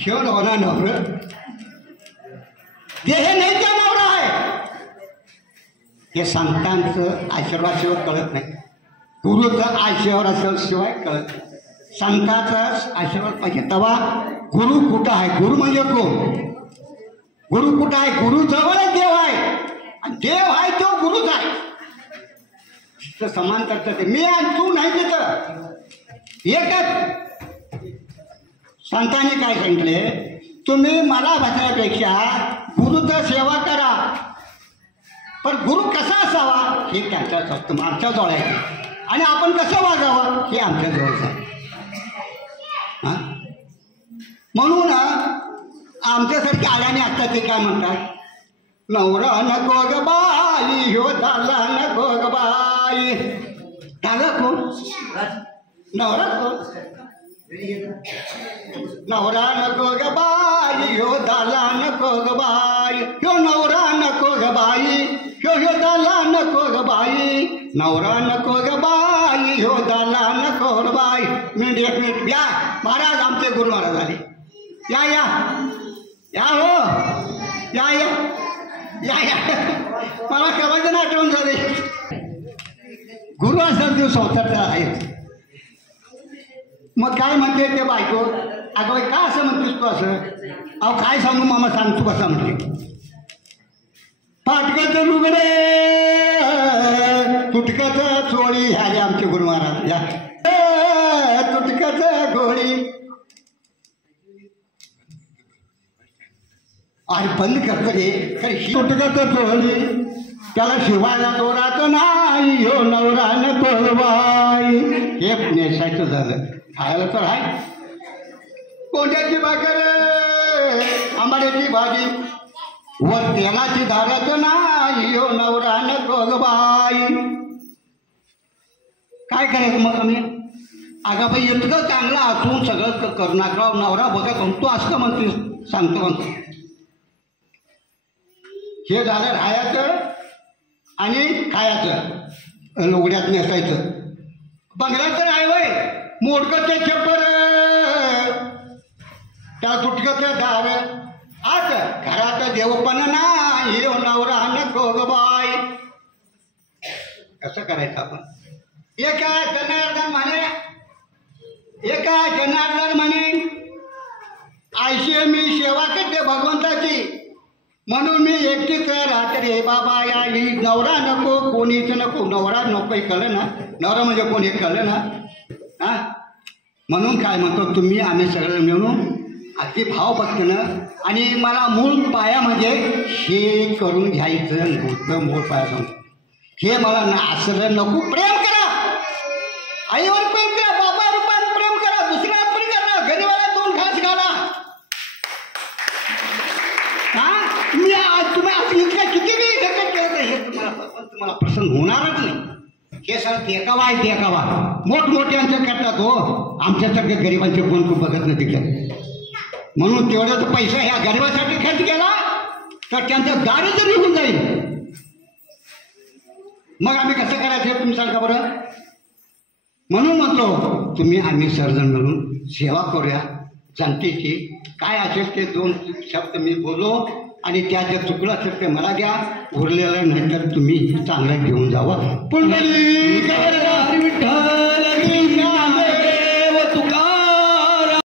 शेवट होणार नवरं ते हे नाही त्या नवरा आहे. हे संतांचं आशीर्वादाशिवाय कळत नाही, गुरुचं आशीर्वादाशिवाय कळत नाही. संतांचा आशीर्वाद पाहिजे तेव्हा गुरु कुठं आहे. गुरु म्हणजे कोण? गुरु कुठं आहे? गुरु जवळच देव आहे आणि देव आहे तो गुरुच आहे. तर समान करतं ते मी आणि तू नाही तिथं एकच. संतांनी काय सांगितले, तुम्ही मला भजण्यापेक्षा गुरुचं सेवा करा. पण गुरु कसा असावा हे त्यांच्या आमच्या जवळ आहे आणि आपण कसं वागावं हे आमच्या जवळ आहे. हां म्हणून आमच्यासारखे आल्याने आता ते काय म्हणतात, नवरा नको ग बाई हो दाला नको ग बाई. दादा कोण? नवरा कोण? नवरा नको ग बाई हो दाला नको ग बाई. ह्यो नवरा नको ग बाई, ह्यो दाला नको ग बाई. नवरा नको ग बाई ह्यो दाला नको ग बाई. एक मिनिट या महाराज, आमचे गुरु महाराज आले. या या या हो या या या या मला केव्हाचं आठवण झाले. गुरु असतात दिवस संसारचा आहे. मग काय म्हणते ते बायको, अगं का असं म्हणतेस तू असं? अहो काय सांगू मामा, सांग तू कसं म्हणते. फाटकाचं लुगडे तुटकाचं चोळी ह्या आमचे गुरु महाराज. या तुटकाचं गोळी आणि बंद करतं रे खरी तुटकाचं चोळी. त्याला शिवायला दोराचं नाही हो नवरा नको बाई. हे नेसायचं झालं, खायला तर आहे. कोंड्याची भाकर आंबाड्याची भाजी व तेलाची धाराचं नाही हो नवरा नको ग बाई. काय करायचं मग आम्ही? अगं बाई इतकं चांगलं असून सगळं करू नका नवरा बघा तू असं म्हणतेस सांगतो म्हणतो. हे झालं राहायचं आणि खायचं, लुगड्यात नेसायचं. बंगल्यात तर आहे वय मोडकं ते चप्पर, त्या तुटकं ते दार. आज घरात देवपण नाही हो नवरा नको ग बाई. कसं करायचं आपण? एका जनार्दन म्हणे आयशी मी सेवा करते भगवंताची, म्हणून मी एकटीच राहते रे बाबा. या नवरा नको, कोणीच नको. नवरा नको हे कळलं ना, नवरा म्हणजे कोण हे कळलं ना. हां म्हणून काय म्हणतो तुम्ही आम्ही सगळं मिळून अगदी भाव भक्तीनं. आणि मला मूळ पाया म्हणजे हे करून घ्यायचं नव्हतं. मूळ पाया सांगतो हे मला ना असं नको. प्रेम करा, आईवर प्रेम करा, बाबा रूपात प्रेम करा, दुसऱ्यावर प्रेम करा, गरीबाला दोन घास घाला. हां मी तुम्ही असं इतकं किती बी ढकल केलं हे तुम्हाला प्रसन्न होणारच नाही. हे सर देखावा आहे, देखावा. मोठमोठ्यांचं करतात हो, आमच्यासारख्या गरिबांचे कोण खूप बघत नाही तिकडे. म्हणून तेवढाच पैसा ह्या गरिबासाठी खर्च केला तर त्यांचं दारिद्र्य निघून जाईल. मग आम्ही कसं करायचं तुम्ही सांगा बरं. म्हणून म्हणतो तुम्ही आम्ही सर्वजण मिळून सेवा करूया जनतेची. काय असेल ते दोन शब्द मी बोलो आणि त्या जे चुकलं असेल ते मला द्या, उरलेलं नाही तर तुम्ही चांगलं घेऊन जावं. पुंडलिक विठ्ठल